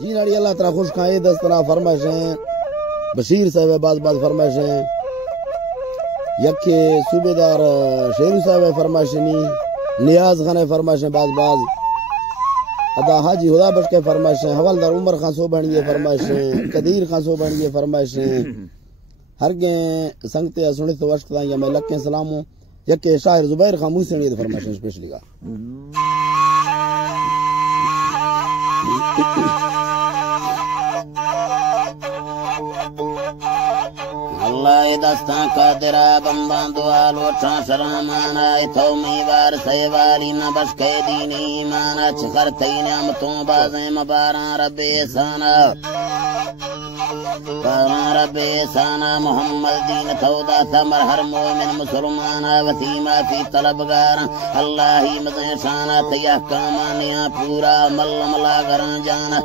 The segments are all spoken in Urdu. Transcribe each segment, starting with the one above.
جی ناڑی اللہ تعالیٰ خوش کھائے دس طرح فرمائشیں بشیر صاحب بعض فرمائشیں یک صوبے دار شیرو صاحب فرمائشیں نیاز خان فرمائشیں بعض ادا حاجی خدا بخش کے فرمائشیں حوالدار عمر خان سو بنگیے فرمائشیں قدیر خان سو بنگیے فرمائشیں ہر گئے سنگتے سنی تو وشک یا میں لکھیں سلام ہوں یک شاعر زبیر خان موسیٰ فرمائشیں اسپیشلی کا اللہ دستاں کا درا بندان دعا لوٹاں شرامانا ایتھو میوار سیواری نہ بشکے دینی ایمانا چکر تی نعمتوں بازیں مباراں رب احسانا باران رب احسانا محمد دین تودا تمر ہر مومن مسلمانا وسیمہ فی طلبگاراں اللہ ہی مزیں شانا تیہ کامانیاں پورا عمل ملا گراں جانا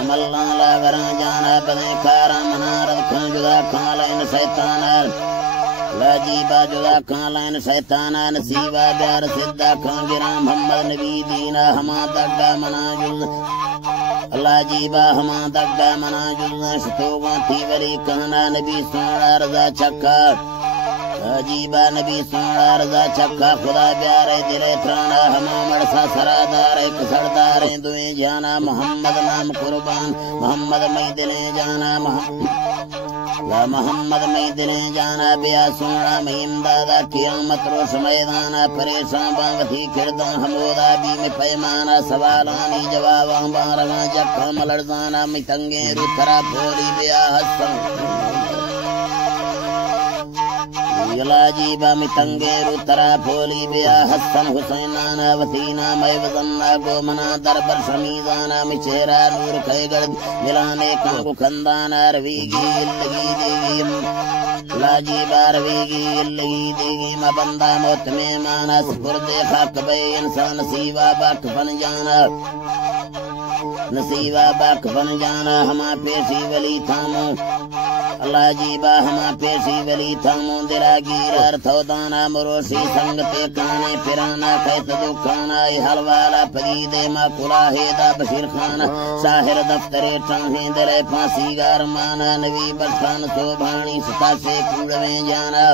عمل لا گراں جانا بدیں کاراں منارت کھان جدا کھان لائن شیطانا لاجیبا جدا کھان لائن شیطانا نصیبہ بیار صدہ کھان گراں محمد نبی دینا ہما دگا منا جز اللہ جیبا ہما دگا منا جز شتوگاں تھی ولی کہنا نبی سونا رضا چکا عجیبا نبی سونا رضا چکا خدا بیارے دلے ترانا ہما مرسا سرادارے کسردارے دوئیں جانا محمد نام قربان محمد میں دلیں جانا محمد میں دلیں جانا بیا سونا میں امدادا قیامت روش میدانا پریشان بانگتی کردان حمودا بھی میں پیمانا سوالانی جواباں بارگاں جکا ملرزانا میں تنگیں رو ترا پوری بیا حسن جیبا میں تنگے رو ترا پھولی بیا حسن حسینانا وسینا میں وزننا گو منا دربر شمیزانا میں چہرہ نور کھے گرد ملانے کانگو کھندانا رویگی اللگی دیگی لا جیبا رویگی اللگی دیگی ما بندہ موت میں مانا سپرد خاک بے انسان نصیبہ باک بن جانا نصیبہ باک بن جانا ہما پیشی ولی تھامو اللہ جیبا ہما پیشی ولی تھاموں دلا گیرار تھودانا مروشی سنگتے کانے پرانا کیت دکانا حلوالا پدیدے ما کلاہیدہ بشیر خانا ساہر دفتر ٹانہیں دلے پھانسی گار مانا نبی برشان سوبھانی ستا سے کوڑویں جانا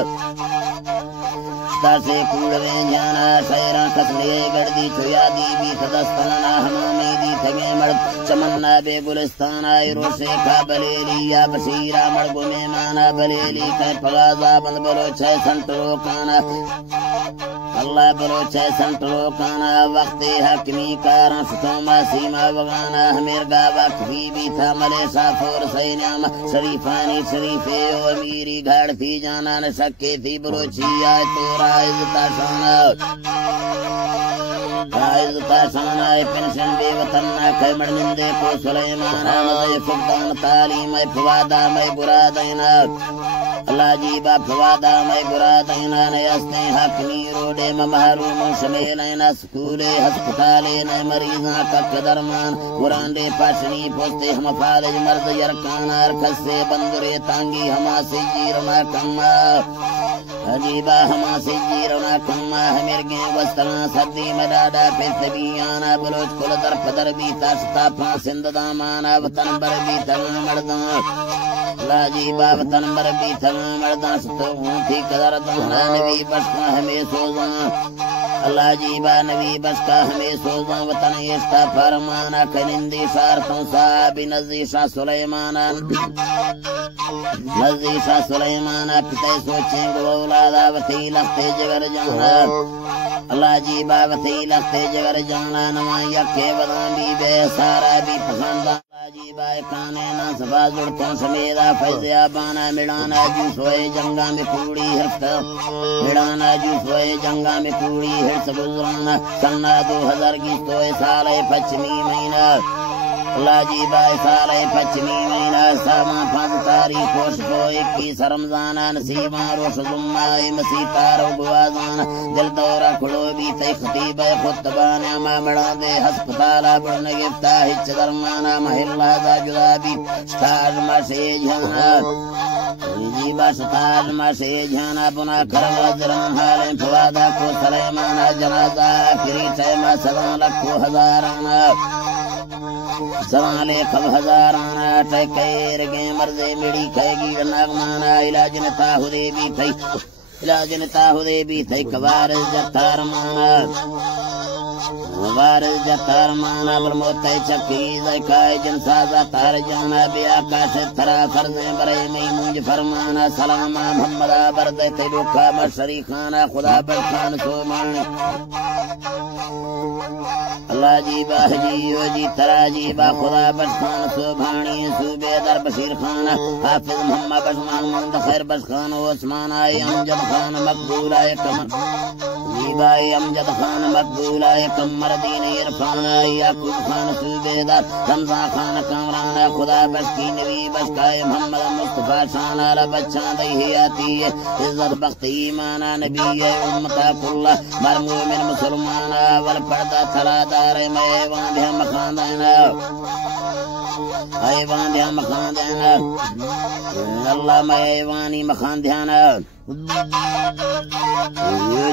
ستا سے کوڑویں جانا شیران کسلے گردی چویادی بھی خدستانا ہما میدی تھگے مرد چمنا بے گلستانا روشے کا بلیلی یا بشیرہ مرد گمے مانا بلیلی کئی پغازہ بند بلو چھے سنٹرو کانا اللہ بلو چھے سنٹرو کانا وقتی حکمی کاراں ستوما سیما وگانا ہمیرگا وقت بھی تھا ملے سافور سینام شریفانی شریفے و امیری گھاڑ تھی جانا نشکے تھی بلو چھی آئے تورا عزتا شانا عزتا شانا پنشن بے وطنہ کھمڑ نندے کو سلیمانا مزے فقدان تعلیم فوادا میں برادینا اللہ جیبا فوادا میں برادینا نیستیں حقنی روڈے محروم شمیلینا سکولے ہسپتالے مریضاں کک درمان قرآنڈے پاشنی پوستے ہم فالج مرض یرکانا ارکس سے بندرے تانگی ہما سے جیرنا کما عجیبا ہما سے جیرنا کما ہمرگیں وستنا سردی مدادا پھر سبیانا بلوچ کل در پدر بھی تاشتا پھانسند دامانا وطن بر بھی تغن مردان لاجیبا وطن بر بھی تغن مردان ستوہوں تھی قدر دانا نبی بشکا ہمیں سوزان اللہ جیبا نبی بشکا ہمیں سوزان وطن ایشتا فرمانا کنندی شارتوں صحابی نزیشا سلیمانا نزیشا سلیمانا پتے سوچیں گو اولادا وطی لختے جگر جانا اللہ جیبا وطی لختے جگر جانا نوان یکے ودان بھی بے سارا بھی پسندان جیبا کانے نا سبا زڑتوں سمیدہ فیضیا بانا مڑانا جو سوئے جنگا میں کوڑی ہرت مڑانا جو سوئے جنگا میں کوڑی ہرت گزرانا سنہ 2000 کی سوئے سالے پچمی مہینہ اللہ جیبا سالے پچمی مہینہ ساما پانچ تاریخ خوش کو 21 رمضانہ نصیبہ روش زمائی مسیح تارو گوازانہ دل دورہ کھڑو بھی تے خطیب خطبان اما مڑا دے ہسپتالہ بڑھنے گفتا ہچ درمانہ محلہ دا جدا بھی شتاج ماشے جھانا جیبا شتاج ماشے جھانا بنا کروا دران حالیں فوادا کو سلیمانہ جنازہ پھری ٹیمہ 7 لکھو ہزارانہ سوالے خب ہزارانا ٹکیر گے مرضے میڑی کھائے گی نغمانا علاج نتا ہدے بھی تھئی علاج نتا ہدے بھی تھئی کوارز جتار مانا وارز جتار مانا برموتے چکی زکائے جنسازہ تار جانا بیا کاش ترا فرزیں برے میں مونج فرمانا سلاما محمدہ بردے تیلوکا مشری خانہ خدا برخان سومان اللہ جی باہ جی جی ترا جی با خدا برخان سوبھانی صوبے در بشیر خانہ حافظ محمد بشمان مند خیر بشخان عثمان آئی امجد خان مقبول آئے کمر جی بائی امجد خان مقبول آئے کمر دین عرفان آئی یعقوب خان صوبے در رمضان خان کامران خدا بش کی نبی بشکائے محمد مصطفیٰ شان آلہ بچان دی آتی ہے عزت بخت ایمانا نبی امتا کلہ مرمو من مسلمانا والپردہ تھلا دار میں ایوان دیا مخان دینا ایوان دیا مخان دینا اللہ میں ایوانی مخان دینا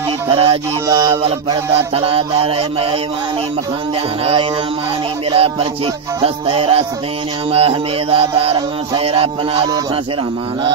جی ترا جی باول پردہ تھلا دار میں ایوانی مخان دینا انامانی ملا پرچی دستے راستین اما حمیدہ دارن سیرہ پنالو سرحمانا